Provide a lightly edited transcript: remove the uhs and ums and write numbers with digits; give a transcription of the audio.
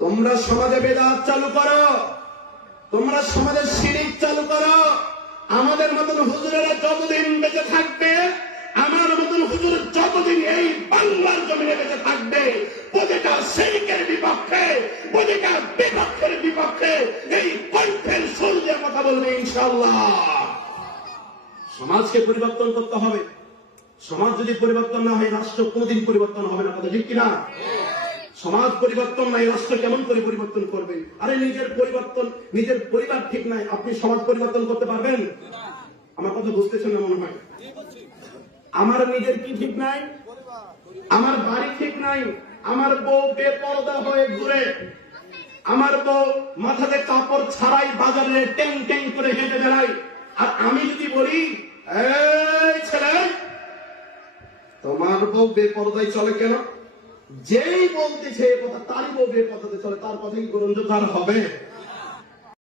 তোমরা সমাজে বেদাত চালু করো, তোমরা সমাজে শিরিক চালু করো। আমাদের মতন হুজুরেরা যতদিন বেঁচে থাকবে, আমার মতন হুজুর যতদিন এই বাংলার জমিনে বেঁচে থাকবে, প্রতিটা শিরিকের বিপক্ষে, প্রতিটা বিপক্ষের বিপক্ষে এই কণ্ঠের সুর দিয়ে কথা বলবে ইনশাআল্লাহ। সমাজকে পরিবর্তন করতে হবে। সমাজ যদি পরিবর্তন না হয়, রাষ্ট্র কোনদিন পরিবর্তন হবে না। কথা ঠিক কিনা? সমাজ পরিবর্তন নাই, রাষ্ট্র কেমন করে পরিবর্তন করবে? আরে নিজের পরিবর্তন, নিজের পরিবার ঠিক নাই, আপনি সমাজ পরিবর্তন করতে পারবেন? আমার কথা বুঝতেছেন না মনে হয়। আমার নিজের কি ঠিক নাই? আমার বাড়ি ঠিক নাই, আমার বউ বেপরদা হয়ে ঘুরে, আমার বউ মাথাতে কাপড় ছাড়াই বাজারে ট্যাং ট্যাং করে হেঁটে বেড়াই, আর আমি যদি বলি এই ছেলে তোমার বউ বেপরদায় চলে কেন, যেই বলতেছে কথা তারই বউ বেপরদাতে চলে, তার কথা কি গ্রহণযোগ্য হবে?